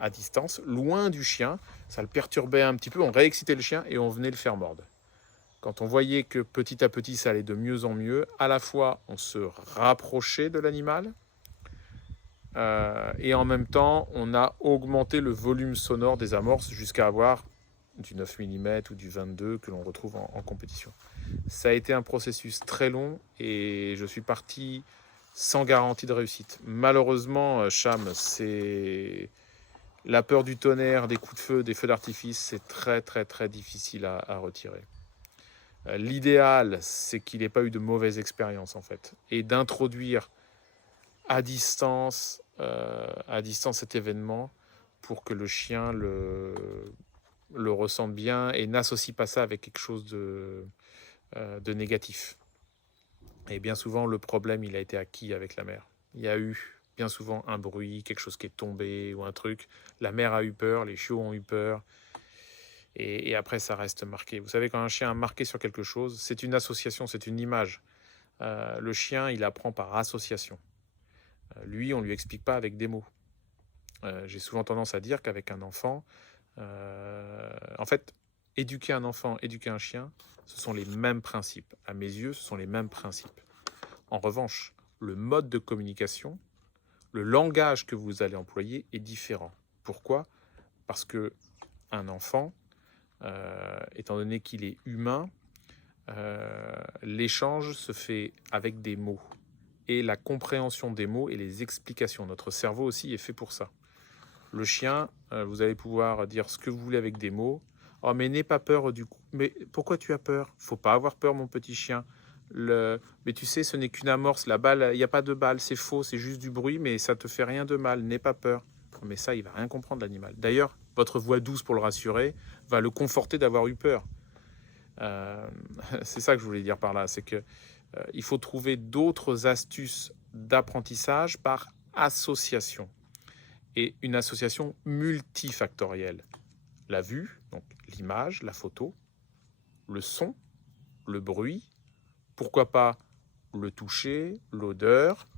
à distance, loin du chien. Ça le perturbait un petit peu, on réexcitait le chien et on venait le faire mordre. Quand on voyait que petit à petit ça allait de mieux en mieux, à la fois on se rapprochait de l'animal, et en même temps on a augmenté le volume sonore des amorces jusqu'à avoir du 9 mm ou du 22 que l'on retrouve en compétition. Ça a été un processus très long et je suis parti sans garantie de réussite. Malheureusement, Cham, c'est la peur du tonnerre, des coups de feu, des feux d'artifice, c'est très très très difficile à retirer. L'idéal, c'est qu'il n'ait pas eu de mauvaise expérience en fait, et d'introduire à distance cet événement pour que le chien le ressente bien et n'associe pas ça avec quelque chose de négatif. Et bien souvent, le problème, il a été acquis avec la mère. Il y a eu bien souvent un bruit, quelque chose qui est tombé ou un truc. La mère a eu peur, les chiots ont eu peur. Et après, ça reste marqué. Vous savez, quand un chien a marqué sur quelque chose, c'est une association, c'est une image. Le chien, il apprend par association. Lui, on ne lui explique pas avec des mots. J'ai souvent tendance à dire qu'avec un enfant, en fait, éduquer un enfant, éduquer un chien, ce sont les mêmes principes. À mes yeux, ce sont les mêmes principes. En revanche, le mode de communication, le langage que vous allez employer est différent. Pourquoi ? Parce que un enfant, étant donné qu'il est humain, l'échange se fait avec des mots. Et la compréhension des mots et les explications. Notre cerveau aussi est fait pour ça. Le chien, vous allez pouvoir dire ce que vous voulez avec des mots. Oh, mais n'aie pas peur du coup. Mais pourquoi tu as peur ? Faut pas avoir peur, mon petit chien. Mais tu sais, ce n'est qu'une amorce. La balle, il n'y a pas de balle, c'est faux, c'est juste du bruit, mais ça te fait rien de mal. N'aie pas peur. Mais ça, il va rien comprendre, l'animal. D'ailleurs, votre voix douce pour le rassurer va le conforter d'avoir eu peur. C'est ça que je voulais dire par là, c'est que il faut trouver d'autres astuces d'apprentissage par association. Et une association multifactorielle. La vue, donc l'image, la photo, le son, le bruit, pourquoi pas le toucher, l'odeur.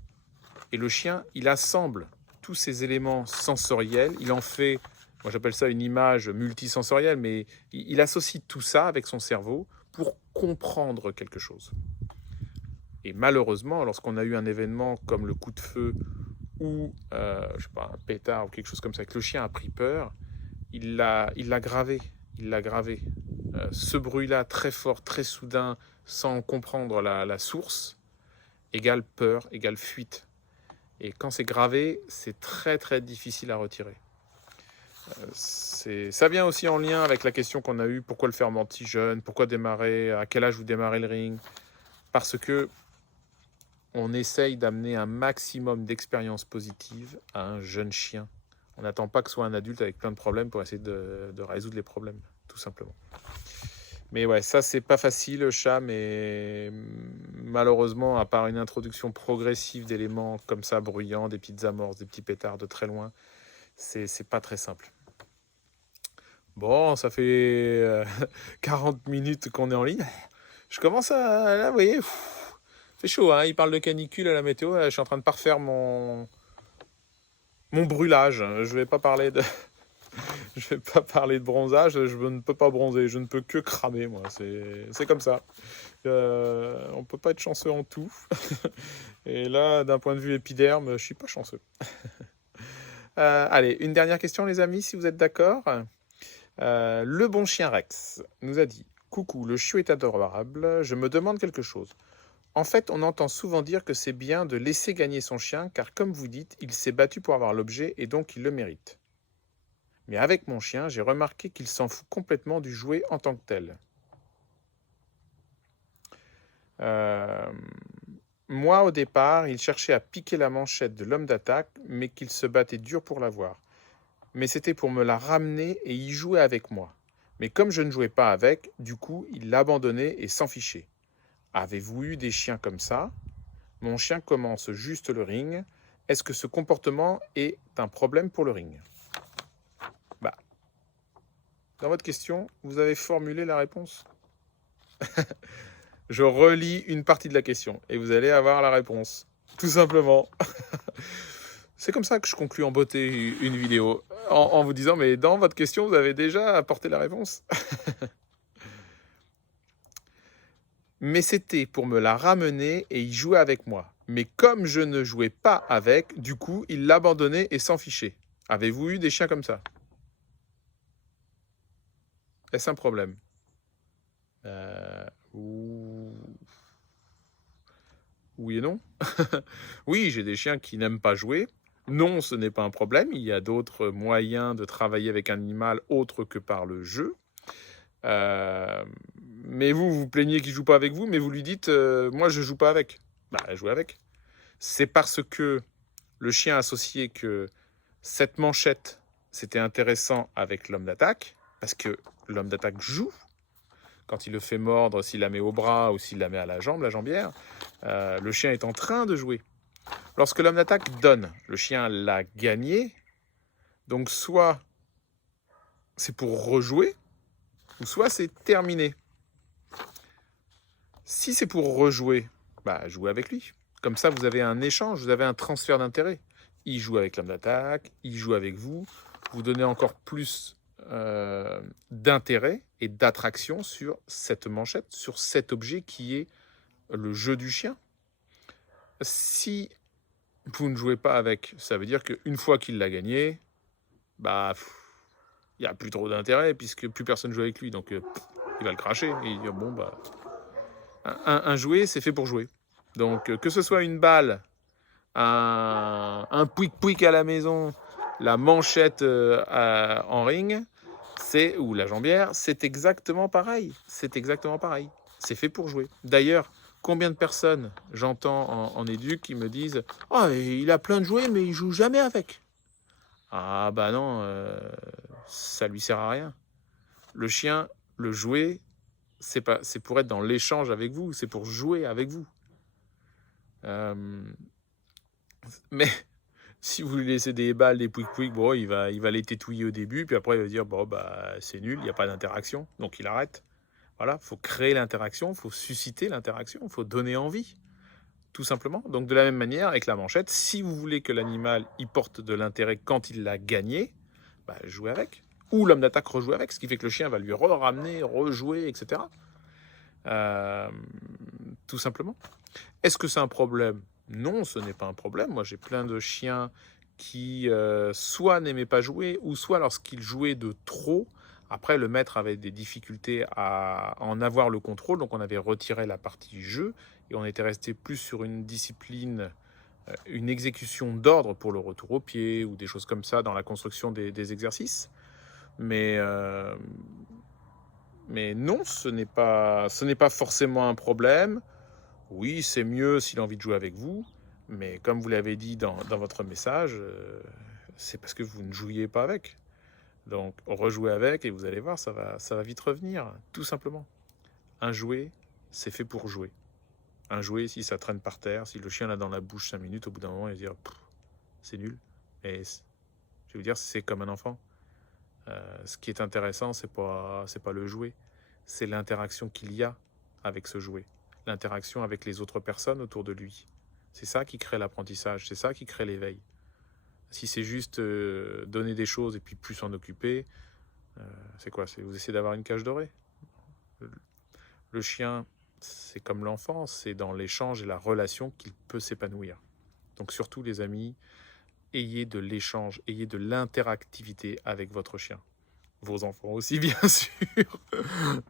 Et le chien, il assemble tous ces éléments sensoriels, il en fait, moi j'appelle ça une image multisensorielle, mais il associe tout ça avec son cerveau pour comprendre quelque chose. Et malheureusement, lorsqu'on a eu un événement comme le coup de feu ou je sais pas, un pétard ou quelque chose comme ça, que le chien a pris peur, il l'a gravé. Ce bruit-là, très fort, très soudain, sans comprendre la source, égale peur, égale fuite. Et quand c'est gravé, c'est très très difficile à retirer. Ça vient aussi en lien avec la question qu'on a eue, pourquoi le faire mentir jeune, pourquoi démarrer, à quel âge vous démarrez le ring ? Parce que on essaye d'amener un maximum d'expériences positives à un jeune chien. On n'attend pas que ce soit un adulte avec plein de problèmes pour essayer de résoudre les problèmes, tout simplement. Mais ouais, ça, c'est pas facile, le chat, mais malheureusement, à part une introduction progressive d'éléments comme ça, bruyants, des petites amorces, des petits pétards de très loin, c'est pas très simple. Bon, ça fait 40 minutes qu'on est en ligne. Je commence à... Là, vous voyez... C'est chaud, hein, il parle de canicule à la météo. Là, je suis en train de parfaire mon brûlage. Je vais pas parler de bronzage. Je ne peux pas bronzer. Je ne peux que cramer, moi. C'est comme ça. On peut pas être chanceux en tout. Et là, d'un point de vue épiderme, je suis pas chanceux. Allez, une dernière question, les amis, si vous êtes d'accord. Le bon chien Rex nous a dit: coucou, le chiot est adorable. Je me demande quelque chose. En fait, on entend souvent dire que c'est bien de laisser gagner son chien, car comme vous dites, il s'est battu pour avoir l'objet et donc il le mérite. Mais avec mon chien, j'ai remarqué qu'il s'en fout complètement du jouet en tant que tel. Moi, au départ, il cherchait à piquer la manchette de l'homme d'attaque, mais qu'il se battait dur pour l'avoir. Mais c'était pour me la ramener et y jouer avec moi. Mais comme je ne jouais pas avec, du coup, il l'abandonnait et s'en fichait. Avez-vous eu des chiens comme ça ? Mon chien commence juste le ring. Est-ce que ce comportement est un problème pour le ring ? Dans votre question, vous avez formulé la réponse. Je relis une partie de la question et vous allez avoir la réponse. Tout simplement. C'est comme ça que je conclue en beauté une vidéo. En vous disant, mais dans votre question, vous avez déjà apporté la réponse. mais c'était pour me la ramener et y jouer avec moi. Mais comme je ne jouais pas avec, du coup, il l'abandonnait et s'en fichait. Avez-vous eu des chiens comme ça? Est-ce un problème? Euh, ou- Oui et non. Oui, j'ai des chiens qui n'aiment pas jouer. Non, ce n'est pas un problème. Il y a d'autres moyens de travailler avec un animal autre que par le jeu. Euh, mais vous, vous plaignez qu'il joue pas avec vous, mais vous lui dites, moi, je joue pas avec. Bah, jouez avec. C'est parce que le chien a associé que cette manchette, c'était intéressant avec l'homme d'attaque, parce que l'homme d'attaque joue. Quand il le fait mordre, s'il la met au bras ou s'il la met à la jambe, la jambière, le chien est en train de jouer. Lorsque l'homme d'attaque donne, le chien l'a gagné. Donc soit c'est pour rejouer, ou soit c'est terminé. Si c'est pour rejouer, bah jouez avec lui. Comme ça, vous avez un échange, vous avez un transfert d'intérêt. Il joue avec l'homme d'attaque, il joue avec vous. Vous donnez encore plus d'intérêt et d'attraction sur cette manchette, sur cet objet qui est le jeu du chien. Si vous ne jouez pas avec, ça veut dire qu'une fois qu'il l'a gagné, bah, il n'y a plus trop d'intérêt puisque plus personne joue avec lui. Donc, il va le cracher et il dit bon, bah, un jouet, c'est fait pour jouer. Donc, que ce soit une balle, un pouic-pouic à la maison, la manchette en ring, ou la jambière, c'est exactement pareil. C'est exactement pareil. C'est fait pour jouer. D'ailleurs, combien de personnes j'entends en éduc qui me disent « Oh, il a plein de jouets, mais il joue jamais avec. » Ah bah non, ça lui sert à rien. Le chien, le jouet, c'est pour être dans l'échange avec vous, c'est pour jouer avec vous. Mais si vous lui laissez des balles, des pouic-pouic, bon, il va les tétouiller au début, puis après il va dire bon bah c'est nul, il n'y a pas d'interaction, donc il arrête. Voilà, faut créer l'interaction, faut susciter l'interaction, faut donner envie, tout simplement. Donc de la même manière avec la manchette, si vous voulez que l'animal y porte de l'intérêt quand il l'a gagné, bah, jouez avec. Ou l'homme d'attaque rejoue avec, ce qui fait que le chien va lui ramener, rejouer, etc. Tout simplement. Est-ce que c'est un problème? Non, ce n'est pas un problème. Moi, j'ai plein de chiens qui soit n'aimaient pas jouer, ou soit lorsqu'ils jouaient de trop, après le maître avait des difficultés à en avoir le contrôle, donc on avait retiré la partie jeu, et on était resté plus sur une discipline, une exécution d'ordre pour le retour au pied, ou des choses comme ça dans la construction des exercices. Mais non, ce n'est pas forcément un problème. Oui, c'est mieux s'il a envie de jouer avec vous, mais comme vous l'avez dit dans votre message, c'est parce que vous ne jouiez pas avec. Donc, rejouez avec et vous allez voir, ça va vite revenir, tout simplement. Un jouet, c'est fait pour jouer. Un jouet, si ça traîne par terre, si le chien l'a dans la bouche 5 minutes, au bout d'un moment, il va dire c'est nul. Et je vais vous dire, c'est comme un enfant. Ce qui est intéressant, c'est pas le jouet, c'est l'interaction qu'il y a avec ce jouet, l'interaction avec les autres personnes autour de lui. C'est ça qui crée l'apprentissage, c'est ça qui crée l'éveil. Si c'est juste donner des choses et puis plus s'en occuper, c'est quoi? C'est vous essayez d'avoir une cage dorée. Le chien, c'est comme l'enfant, c'est dans l'échange et la relation qu'il peut s'épanouir. Donc surtout les amis, ayez de l'échange, ayez de l'interactivité avec votre chien. Vos enfants aussi, bien sûr.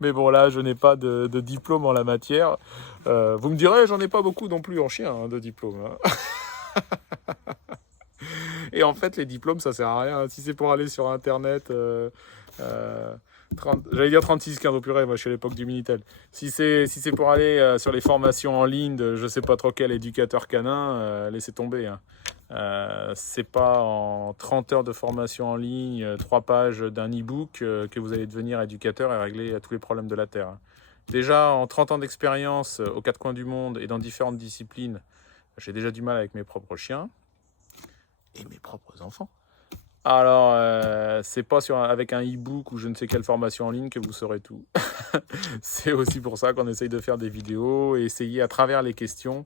Mais bon, là, je n'ai pas de diplôme en la matière. Vous me direz, j'en ai pas beaucoup non plus en chien, hein, de diplôme. Hein. Et en fait, les diplômes, ça sert à rien. Si c'est pour aller sur Internet, j'allais dire 36-15 au purée, moi je suis à l'époque du Minitel. Si c'est pour aller sur les formations en ligne de je sais pas trop quel éducateur canin, laissez tomber. Hein. C'est pas en 30 heures de formation en ligne, 3 pages d'un e-book que vous allez devenir éducateur et régler tous les problèmes de la Terre. Hein. Déjà, en 30 ans d'expérience aux 4 coins du monde et dans différentes disciplines, j'ai déjà du mal avec mes propres chiens et mes propres enfants. Alors, c'est pas avec un e-book ou je ne sais quelle formation en ligne que vous saurez tout. C'est aussi pour ça qu'on essaye de faire des vidéos et essayer à travers les questions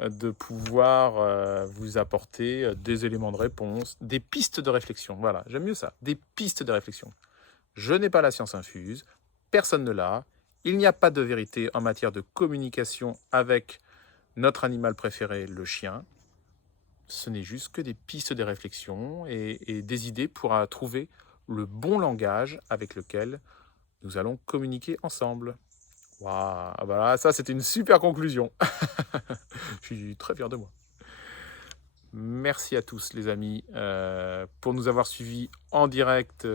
de pouvoir vous apporter des éléments de réponse, des pistes de réflexion. Voilà, j'aime mieux ça, des pistes de réflexion. Je n'ai pas la science infuse, personne ne l'a, Il n'y a pas de vérité en matière de communication avec notre animal préféré, le chien. Ce n'est juste que des pistes de réflexion et des idées pour trouver le bon langage avec lequel nous allons communiquer ensemble. Waouh, voilà, ça c'était une super conclusion. Je suis très fier de moi. Merci à tous les amis pour nous avoir suivis en direct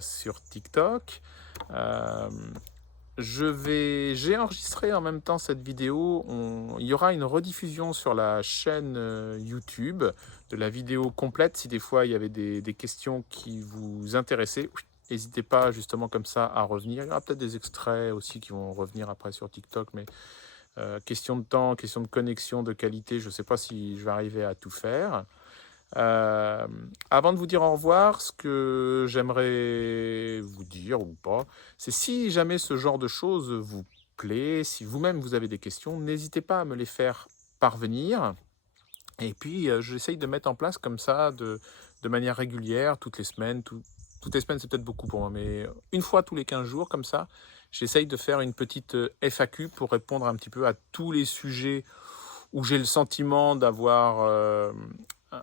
sur TikTok. J'ai enregistré en même temps cette vidéo. Il y aura une rediffusion sur la chaîne YouTube de la vidéo complète. Si des fois il y avait des questions qui vous intéressaient, n'hésitez pas justement comme ça à revenir. Il y aura peut-être des extraits aussi qui vont revenir après sur TikTok, mais question de temps, question de connexion, de qualité, je ne sais pas si je vais arriver à tout faire. Avant de vous dire au revoir, ce que j'aimerais vous dire ou pas, c'est si jamais ce genre de choses vous plaît, si vous-même vous avez des questions, n'hésitez pas à me les faire parvenir. Et puis, j'essaye de mettre en place comme ça, de manière régulière, toutes les semaines. Toutes les semaines, c'est peut-être beaucoup pour moi, mais une fois tous les 15 jours, comme ça, j'essaye de faire une petite FAQ pour répondre un petit peu à tous les sujets où j'ai le sentiment d'avoir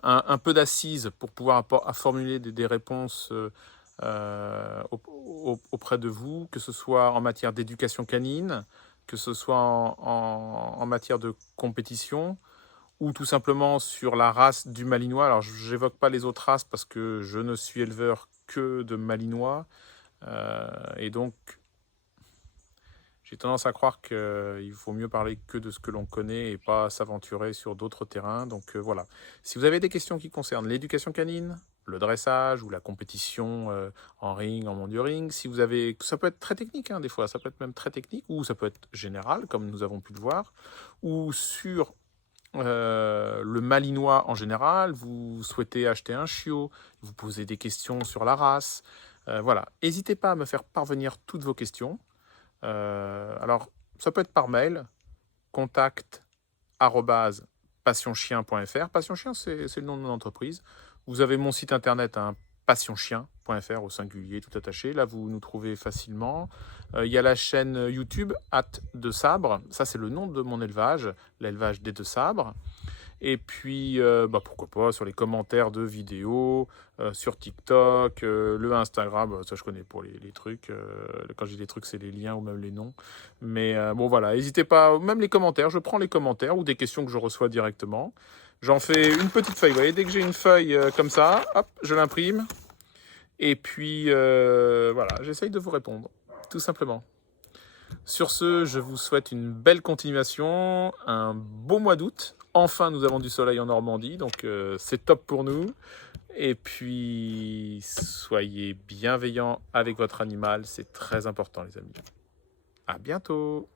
un peu d'assise pour pouvoir formuler des réponses auprès de vous, que ce soit en matière d'éducation canine, que ce soit en matière de compétition, ou tout simplement sur la race du Malinois. Alors, je n'évoque pas les autres races parce que je ne suis éleveur que de Malinois. Et donc, j'ai tendance à croire qu'il faut mieux parler que de ce que l'on connaît et pas s'aventurer sur d'autres terrains. Donc voilà. Si vous avez des questions qui concernent l'éducation canine, le dressage ou la compétition en ring, en monde du ring, si vous avez, ça peut être très technique des fois, ça peut être même très technique ou ça peut être général comme nous avons pu le voir, ou sur le Malinois en général, vous souhaitez acheter un chiot, vous posez des questions sur la race, voilà. N'hésitez pas à me faire parvenir toutes vos questions. Alors, ça peut être par mail, contact@passionchien.fr. Passionchien, c'est le nom de mon entreprise. Vous avez mon site internet, passionchien.fr au singulier, tout attaché. Là, vous nous trouvez facilement. Il y a la chaîne YouTube, de Sabre. Ça, c'est le nom de mon élevage, l'élevage des Deux Sabres. Et puis, pourquoi pas, sur les commentaires de vidéos, sur TikTok, le Instagram, ça je connais pour les trucs. Quand je dis les trucs, c'est les liens ou même les noms. Mais bon, voilà, n'hésitez pas, même les commentaires, je prends les commentaires ou des questions que je reçois directement. J'en fais une petite feuille. Vous voyez, dès que j'ai une feuille comme ça, hop, je l'imprime. Et puis, voilà, j'essaye de vous répondre, tout simplement. Sur ce, je vous souhaite une belle continuation, un beau mois d'août. Enfin, nous avons du soleil en Normandie, donc c'est top pour nous. Et puis, soyez bienveillants avec votre animal, c'est très important les amis. À bientôt!